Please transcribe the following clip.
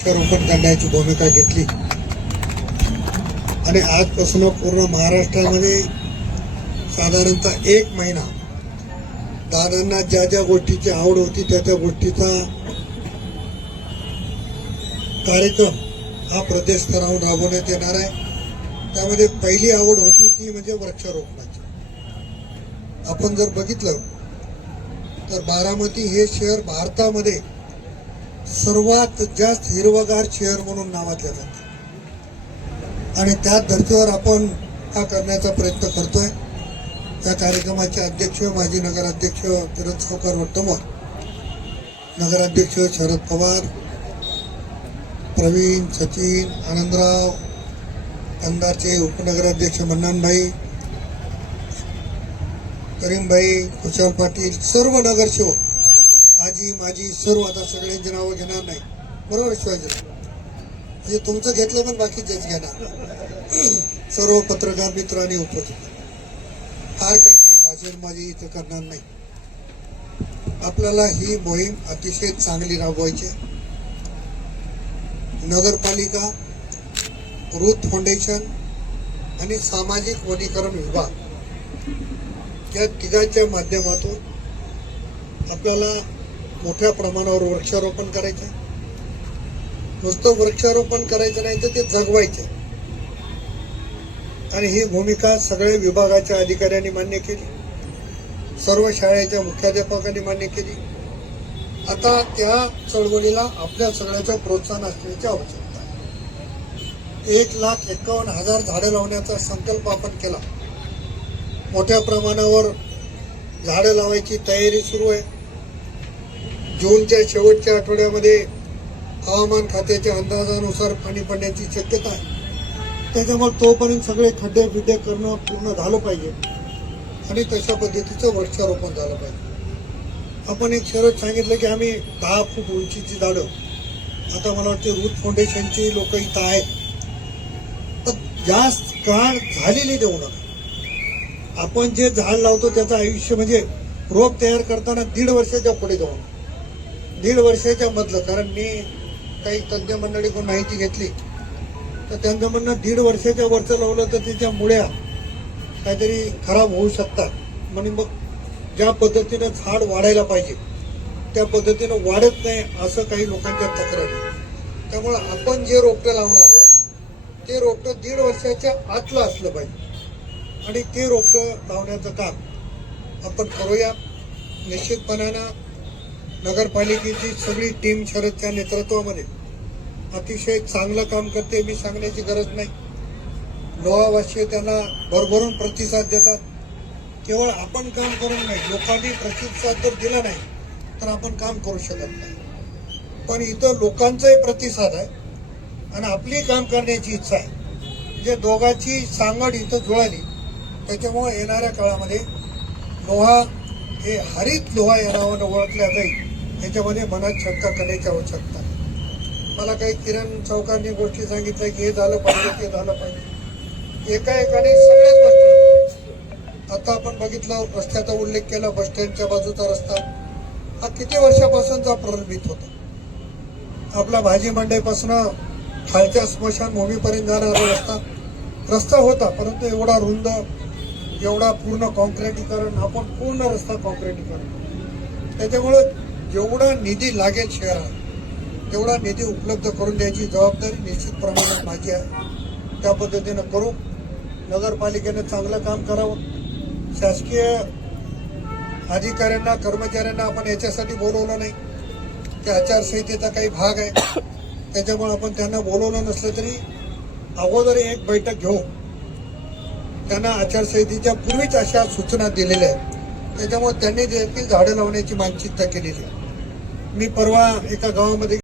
वृक्षारोपण करण्याची भूमिका घेतली आणि आजपासून पूर्ण महाराष्ट्रामध्ये साधारणतः 1 महिना दादांना ज्या ज्या गोष्टीची आवड होती त्या गोष्टीचा कार्यक्रम हा प्रदेश स्तरावर राबवण्यात येणार आहे. त्यामध्ये पहिली आवड होती ती म्हणजे वृक्षारोपणाची. आपण जर बघितलं तर बारामती हे शहर भारतामध्ये सर्वात जास्त हिरवगार शहर म्हणून नावाजलं जातं आणि त्या धर्तीवर आपण हा करण्याचा प्रयत्न करतोय. त्या कार्यक्रमाचे अध्यक्ष माजी नगराध्यक्ष किरण सावकार वट्टमर, नगराध्यक्ष शरद पवार, प्रवीण, सचिन, आनंदराव, कंधारचे उपनगराध्यक्ष मन्नानभाई, करीमभाई, खुशाल पाटील, सर्व नगरसेवक, आजी माजी सर्व, आता सगळ्यांची नावं घेणार नाही, बरोबर शिवाजी, म्हणजे तुमचं घेतलं पण बाकीचेच घेणार. सर्व पत्रकार मित्र आणि उपस्थित, फार काही मी भाषण माझी इथं करणार नाही. आपल्याला ही मोहीम अतिशय चांगली राबवायची. नगरपालिका, रूथ फाउंडेशन आणि सामाजिक वनीकरण विभाग या तिघांच्या माध्यमातून आपल्याला मोठ्या प्रमाणावर वृक्षारोपण करायचं. नुसतं वृक्षारोपण करायचं नाही तर ते जगवायचे आणि ही भूमिका सगळ्या विभागाच्या अधिकाऱ्यांनी मान्य केली, सर्व शाळेच्या मुख्याध्यापकांनी मान्य केली. आता त्या चळवळीला आपल्या सगळ्याचं प्रोत्साहन असण्याची आवश्यकता आहे. 1,51,000 झाडं लावण्याचा संकल्प आपण केला. मोठ्या प्रमाणावर झाडं लावायची तयारी सुरू आहे. जूनच्या शेवटच्या आठवड्यामध्ये हवामान खात्याच्या अंदाजानुसार पाणी पडण्याची शक्यता आहे. त्याच्यामुळे तोपर्यंत सगळे खड्डे बिड्डे करणं पूर्ण झालं पाहिजे आणि तशा पद्धतीचं वृक्षारोपण झालं पाहिजे. आपण एक शरद सांगितलं की आम्ही 10 फूट उंचीची झाडं, आता मला वाटते रूथ फाउंडेशनची लोक इथं आहेत, तर जास्त काळ झालेली देऊ नका. आपण जे झाड लावतो त्याचं आयुष्य म्हणजे रोप तयार करताना 1.5 वर्षाच्या पुढे जाऊ नका, 1.5 वर्षाच्या मधलं. कारण मी काही तज्ज्ञ मंडळीकडून माहिती घेतली तर त्यांचं म्हणणं 1.5 वर्षाच्या वरचं लावलं तर त्याच्या मुळ्या काहीतरी खराब होऊ शकतात. म्हणून मग ज्या पद्धतीनं झाड वाढायला पाहिजे त्या पद्धतीनं वाढत नाही असं काही लोकांच्या तक्रारी. त्यामुळं आपण जे रोपटं लावणार आहोत ते रोपटं 1.5 वर्षाच्या आतलं असलं पाहिजे आणि ते रोपटं लावण्याचं काम आपण करूया. निश्चितपणानं नगरपालिकेची सगळी टीम शरदच्या नेतृत्वामध्ये अतिशय चांगलं काम करते, मी सांगण्याची गरज नाही. लोहावासीय त्यांना भरभरून प्रतिसाद देतात. केवळ आपण काम करून नाही, लोकांनी प्रतिसाद जर दिला नाही तर आपण काम करू शकत नाही. पण इथं लोकांचाही प्रतिसाद आहे आणि आपली काम करण्याची इच्छा आहे. म्हणजे दोघांची सांगड इथं जुळाली त्याच्यामुळे येणाऱ्या काळामध्ये लोहा हे हरित लोहा या नावानं ओळखल्या जाईल, याच्यामध्ये मनात शंका करण्याची आवश्यकता आहे. मला काही किरण चौकांनी गोष्टी सांगितल्या की हे झालं पाहिजे ते झालं पाहिजे, एकाने सगळ्याच गोष्टी. आता आपण बघितलं, रस्त्याचा उल्लेख केला, बस स्टँडच्या बाजूचा रस्ता हा किती वर्षापासूनचा प्रलंबित होता. आपला भाजी मंडईपासून खालच्या स्मशानभूमीपर्यंत जाणारा रस्ता होता, परंतु एवढा रुंद, एवढा पूर्ण कॉन्क्रिटीकरण, आपण पूर्ण रस्ता कॉन्क्रिटीकरण. त्याच्यामुळं जेवढा निधी लागेल शहराला तेवढा निधी उपलब्ध करून द्यायची जबाबदारी निश्चित प्रमाणात माझी आहे. त्या पद्धतीनं करू. नगरपालिकेनं चांगलं काम करावं. शासकीय अधिकाऱ्यांना, कर्मचाऱ्यांना आपण याच्यासाठी बोलवलं नाही, ते आचारसंहितेचा काही भाग आहे, त्याच्यामुळे आपण त्यांना बोलवलं नसलं तरी अगोदर एक बैठक घेऊन त्यांना आचारसंहितेच्या पूर्वीच अशा सूचना दिलेल्या आहेत. त्याच्यामुळे त्यांनी देखील झाडं लावण्याची मानसिकता केलेली आहे. मी परवा एका गावामध्ये